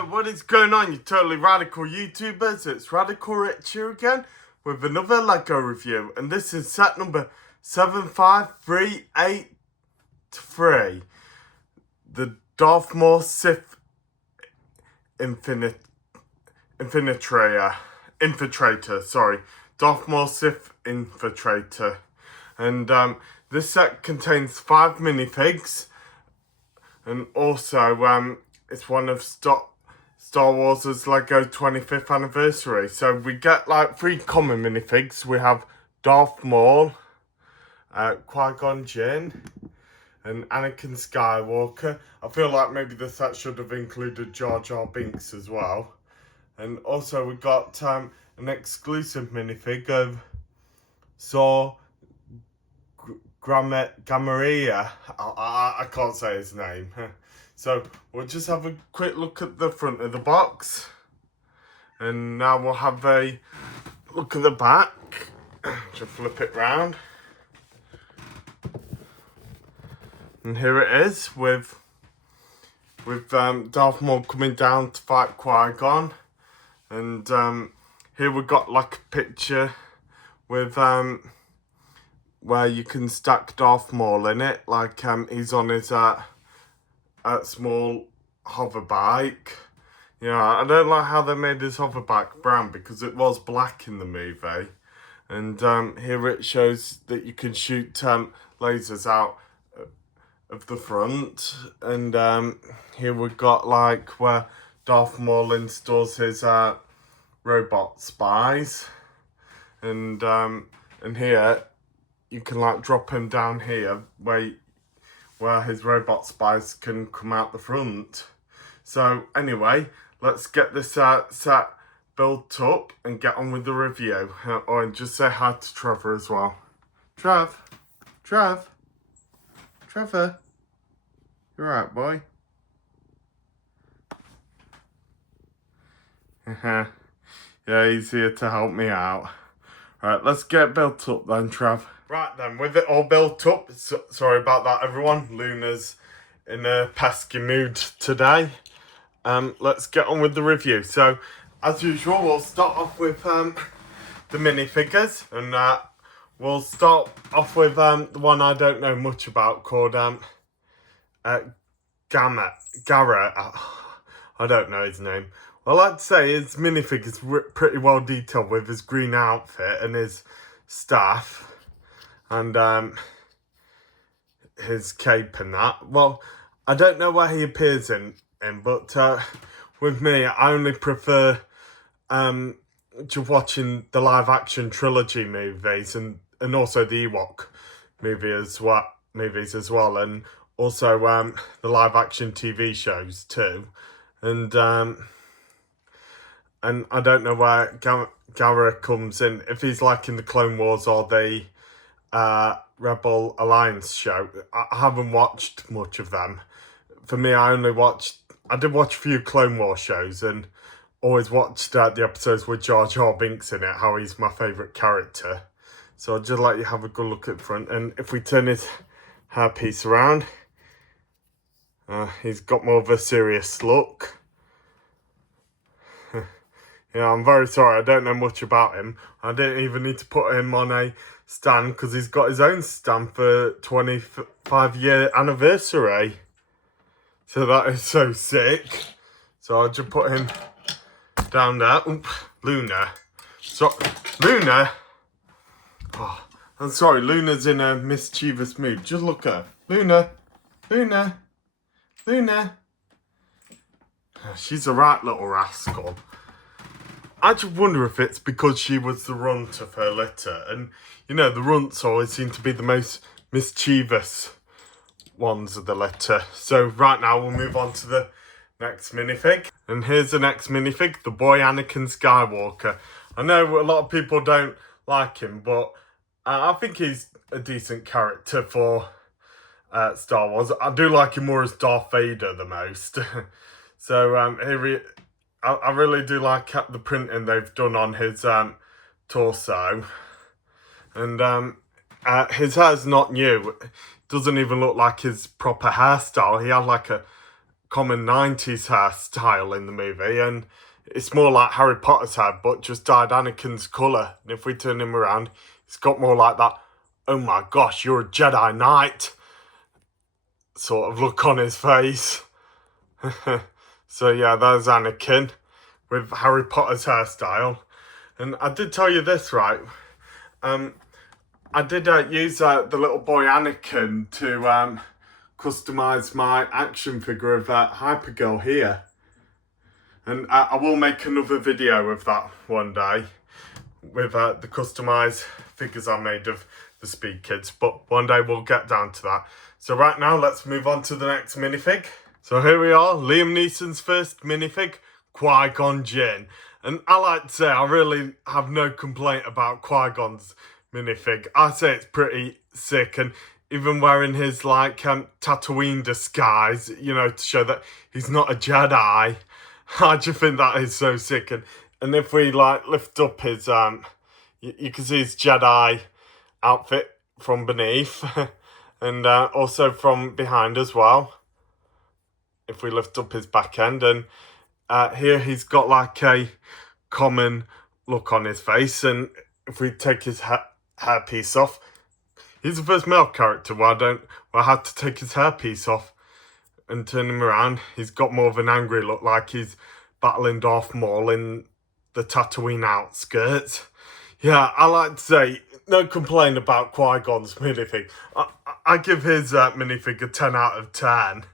Yo, what is going on, you totally radical YouTubers? It's Radical Rich here again with another LEGO review, and this is set number 75383. The Darth Maul Sith Infiltrator, sorry. Darth Maul Sith Infiltrator. And this set contains 5 minifigs, and also it's one of Star Wars' LEGO 25th anniversary. So we get like 3 common minifigs. We have Darth Maul, Qui-Gon Jinn, and Anakin Skywalker. I feel like maybe the set should have included Jar Jar Binks as well. And also we got an exclusive minifig of Saw Gamaria. I can't say his name. So we'll just have a quick look at the front of the box. And now we'll have a look at the back. Just flip it round. And here it is with Darth Maul coming down to fight Qui-Gon. And here we've got like a picture with where you can stack Darth Maul in it. Like he's on his small hover bike. You know, I don't like how they made his hover bike brown because it was black in the movie. And here it shows that you can shoot lasers out of the front. And here we've got like where Darth Maul installs his robot spies. And here you can like drop him down here where his robot spies can come out the front. So anyway, let's get this set built up and get on with the review. And just say hi to Trevor as well. Trevor, you alright, boy? Yeah, he's here to help me out. Right, let's get built up then, Trev. Right then, with it all built up, sorry about that everyone, Luna's in a pesky mood today. Let's get on with the review. So, as usual, we'll start off with the minifigures, and we'll start off with the one I don't know much about called Garrett. I don't know his name. Well, I'd say his minifig is pretty well detailed with his green outfit and his staff. And his cape and that. Well, I don't know where he appears in but with me, I only prefer to watching the live action trilogy movies and also the Ewok movies as well, and also the live action TV shows too. And I don't know where Gara comes in, if he's like in the Clone Wars or the Rebel Alliance show. I haven't watched much of them. For me, I did watch a few Clone Wars shows and always watched the episodes with Jar Jar Binks in it, how he's my favourite character. So I'll just let you have a good look at the front. And if we turn his hairpiece around, he's got more of a serious look. Yeah, I'm very sorry, I don't know much about him. I didn't even need to put him on a stand because he's got his own stand for 25-year anniversary. So that is so sick. So I'll just put him down there. Oop, Luna. So, Luna. Oh, I'm sorry, Luna's in a mischievous mood. Just look at her. Luna. She's a right little rascal. I just wonder if it's because she was the runt of her litter. And, you know, the runts always seem to be the most mischievous ones of the litter. So, right now, we'll move on to the next minifig. And here's the next minifig, the boy Anakin Skywalker. I know a lot of people don't like him, but I think he's a decent character for Star Wars. I do like him more as Darth Vader the most. So, here I really do like the printing they've done on his torso. And his hair's not new. It doesn't even look like his proper hairstyle. He had like a common 90s hairstyle in the movie, and it's more like Harry Potter's hair, but just dyed Anakin's colour. And if we turn him around, he's got more like that, oh my gosh, you're a Jedi Knight sort of look on his face. So yeah, there's Anakin with Harry Potter's hairstyle. And I did tell you this, right? I did use the little boy Anakin to customise my action figure of Hypergirl here. And I will make another video of that one day with the customised figures I made of the Speed Kids. But one day we'll get down to that. So right now, let's move on to the next minifig. So here we are, Liam Neeson's first minifig, Qui-Gon Jinn. And I like to say, I really have no complaint about Qui-Gon's minifig. I say it's pretty sick, and even wearing his like Tatooine disguise, you know, to show that he's not a Jedi. I just think that is so sick. And if we like lift up his you can see his Jedi outfit from beneath and also from behind as well. If we lift up his back end, and here he's got like a common look on his face, and if we take his hairpiece off, he's the first male character where I had to take his hairpiece off and turn him around. He's got more of an angry look, like he's battling Darth Maul in the Tatooine outskirts. Yeah, I like to say, no complaint about Qui-Gon's minifig. I give his minifig a 10 out of 10.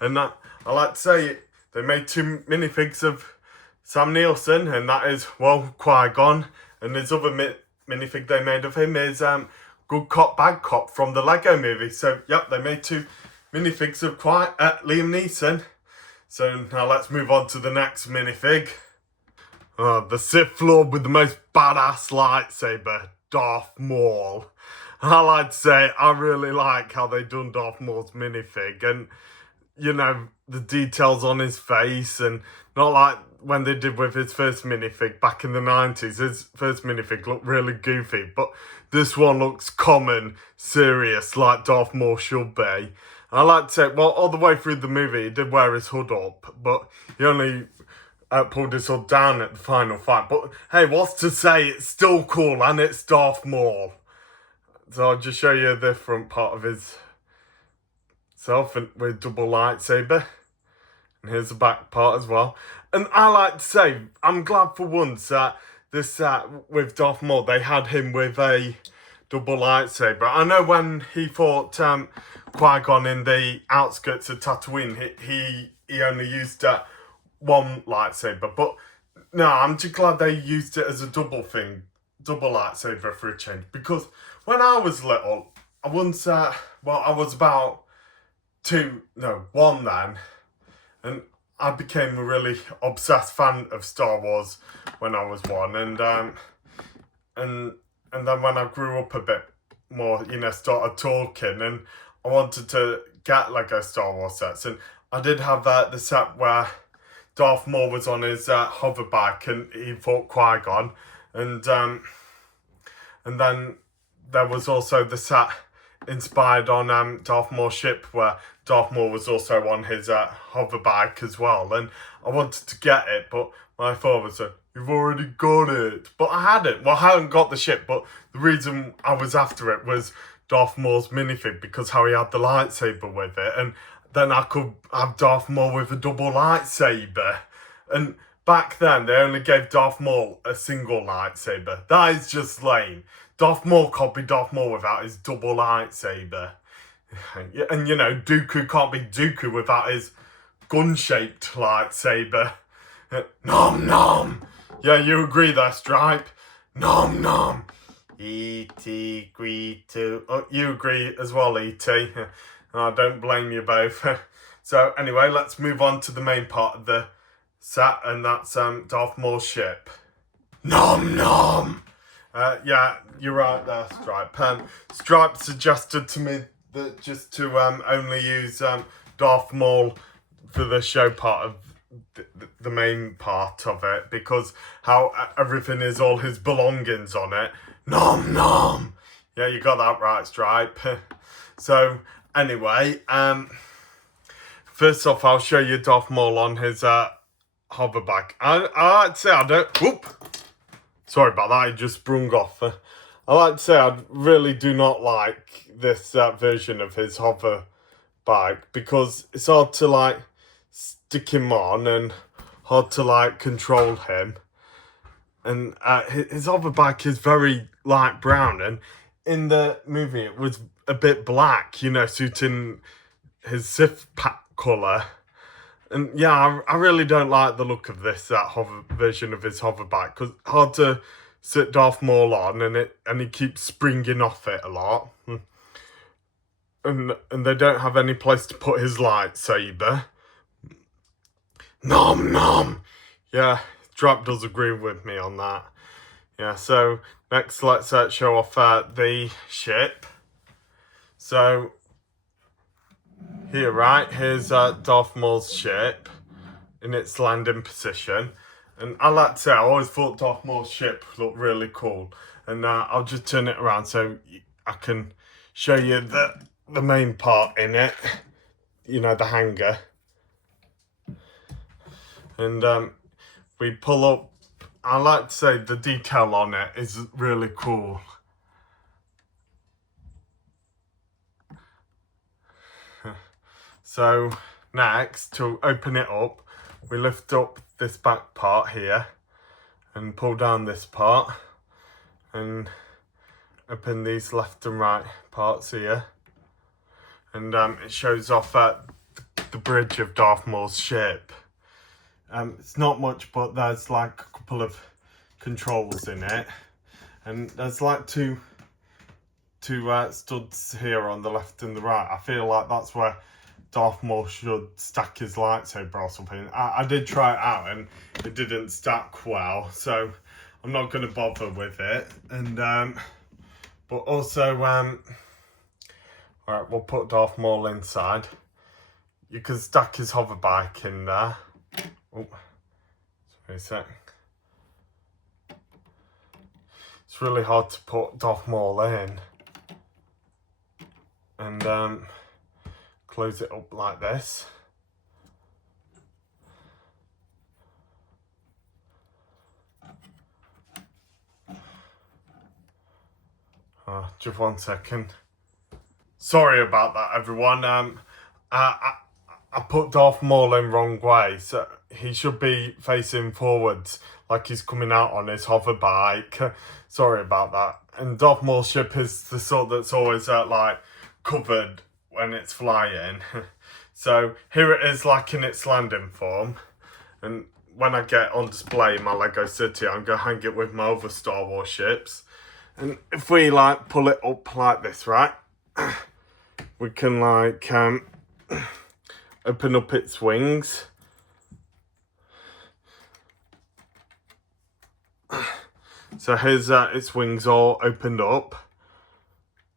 And I like to say, they made 2 minifigs of Sam Nielsen, and that is, well, Qui-Gon. And his other minifig they made of him is Good Cop, Bad Cop from the Lego movie. So, yep, they made 2 minifigs of Liam Neeson. So now let's move on to the next minifig. The Sith Lord with the most badass lightsaber, Darth Maul. I like to say, I really like how they done Darth Maul's minifig, and you know, the details on his face, and not like when they did with his first minifig back in the 90s. His first minifig looked really goofy, but this one looks common, serious, like Darth Maul should be. I like to say, well, all the way through the movie, he did wear his hood up, but he only pulled his hood down at the final fight. But hey, what's to say? It's still cool, and it's Darth Maul. So I'll just show you the front part of his self with double lightsaber. And here's the back part as well. And I like to say, I'm glad for once that this with Darth Maul, they had him with a double lightsaber. I know when he fought Qui-Gon in the outskirts of Tatooine, he only used one lightsaber. But no, I'm just glad they used it as a double lightsaber for a change. Because when I was little, I once, I was about 1 then. And I became a really obsessed fan of Star Wars when I was 1. And then when I grew up a bit more, you know, started talking, and I wanted to get Lego Star Wars sets. And I did have the set where Darth Maul was on his hoverbike and he fought Qui-Gon. And then there was also the set inspired on Darth Maul's ship, where Darth Maul was also on his hoverbike as well. And I wanted to get it, but my father said, "You've already got it." But I hadn't. Well, I hadn't got the ship, but the reason I was after it was Darth Maul's minifig, because how he had the lightsaber with it. And then I could have Darth Maul with a double lightsaber. And back then, they only gave Darth Maul a single lightsaber. That is just lame. Darth Maul can't be Darth Maul without his double lightsaber. And, you know, Dooku can't be Dooku without his gun-shaped lightsaber. Nom nom. Yeah, you agree there, Stripe? Nom nom. E.T. Greedo. Oh, you agree as well, E.T. I don't blame you both. So anyway, let's move on to the main part of the set, and that's Darth Maul's ship. Nom nom. Yeah, you're right there, Stripe. Stripe suggested to me that just to only use Darth Maul for the show part of the main part of it, because how everything is all his belongings on it. Nom nom. Yeah, you got that right, Stripe. So anyway, first off, I'll show you Darth Maul on his hoverback. I like to say I don't... Whoop! Sorry about that, it just sprung off. I like to say I really do not like this version of his hoverbike because it's hard to like stick him on and hard to like control him. And his hoverbike is very light brown, and in the movie it was a bit black, you know, suiting his Sith pack colour. And yeah, I really don't like the look of this version of his hoverbike because it's hard to sit Darth Maul on, and he keeps springing off it a lot. And they don't have any place to put his lightsaber. Nom nom. Yeah, Trap does agree with me on that. Yeah, so next let's show off the ship. So here, right, here's Darth Maul's ship in its landing position. And I like to say, I always thought Darth Maul's ship looked really cool. And I'll just turn it around so I can show you the main part in it. You know, the hangar. And we pull up. I like to say the detail on it is really cool. So next, to open it up, we lift up this back part here and pull down this part and open these left and right parts here. And it shows off the bridge of Darth Maul's ship. It's not much, but there's like a couple of controls in it. And there's like two studs here on the left and the right. I feel like that's where Darth Maul should stack his lightsaber or something. I did try it out and it didn't stack well, so I'm not going to bother with it. And but also, alright, we'll put Darth Maul inside. You can stack his hoverbike in there. Oh, sorry a sec. It's really hard to put Darth Maul in. And close it up like this. Just 1 second. Sorry about that, everyone. I put Darth Maul in wrong way, so he should be facing forwards like he's coming out on his hoverbike. Sorry about that. And Darth Maul's ship is the sort that's always like covered when it's flying. So here it is like in its landing form. And when I get on display in my Lego City, I'm going to hang it with my other Star Wars ships. And if we like pull it up like this, right? We can like open up its wings. So here's its wings all opened up.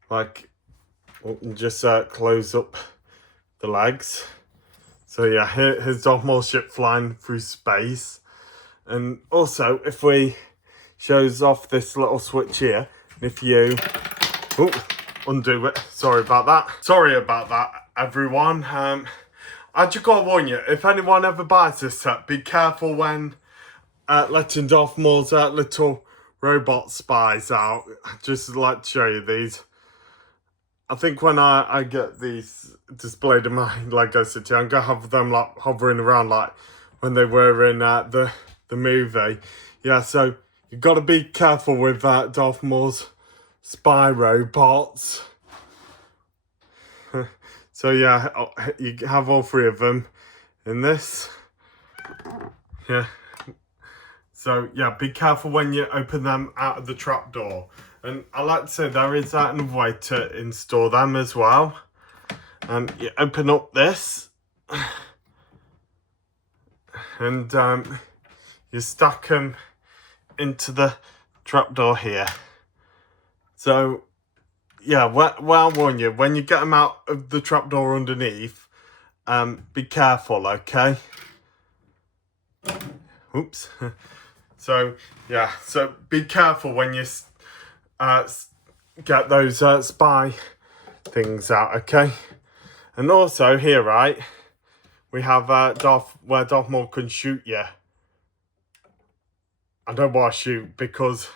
Like, just close up the legs. So yeah, here's Darth Maul's ship flying through space. And also, if we shows off this little switch here, and if you undo it, sorry about that everyone. I just gotta warn you, if anyone ever buys this set, be careful when letting Darth Maul's little robot spies out. Just like to show you these. I think when I get these displayed in my Lego City, I'm gonna have them like hovering around like when they were in the movie. Yeah, so you've got to be careful with Darth Maul's spy robots. So yeah, you have all three of them in this. Yeah. So yeah, be careful when you open them out of the trapdoor. And I like to say there is another way to install them as well. You open up this. And you stack them into the trapdoor here. So yeah, well, I'll warn you, when you get them out of the trapdoor underneath, be careful, okay? Oops. So yeah, so be careful when you get those spy things out, okay? And also here, right, we have where Darth Maul can shoot you. I don't want to shoot because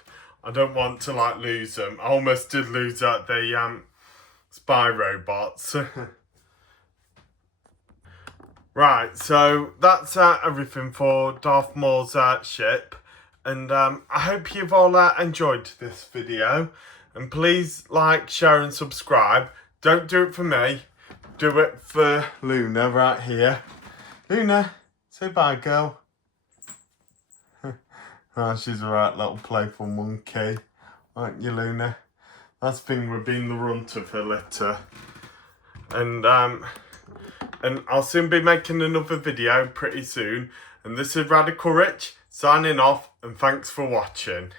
I don't want to like lose them. I almost did lose the spy robots. Right, so that's everything for Darth Maul's ship. And I hope you've all enjoyed this video. And please like, share and subscribe. Don't do it for me. Do it for Luna right here. Luna, say bye, girl. Oh, she's a right little playful monkey. Aren't you, Luna? That's been the runt of her litter. And I'll soon be making another video pretty soon. And this is Radical Rich, signing off, and thanks for watching.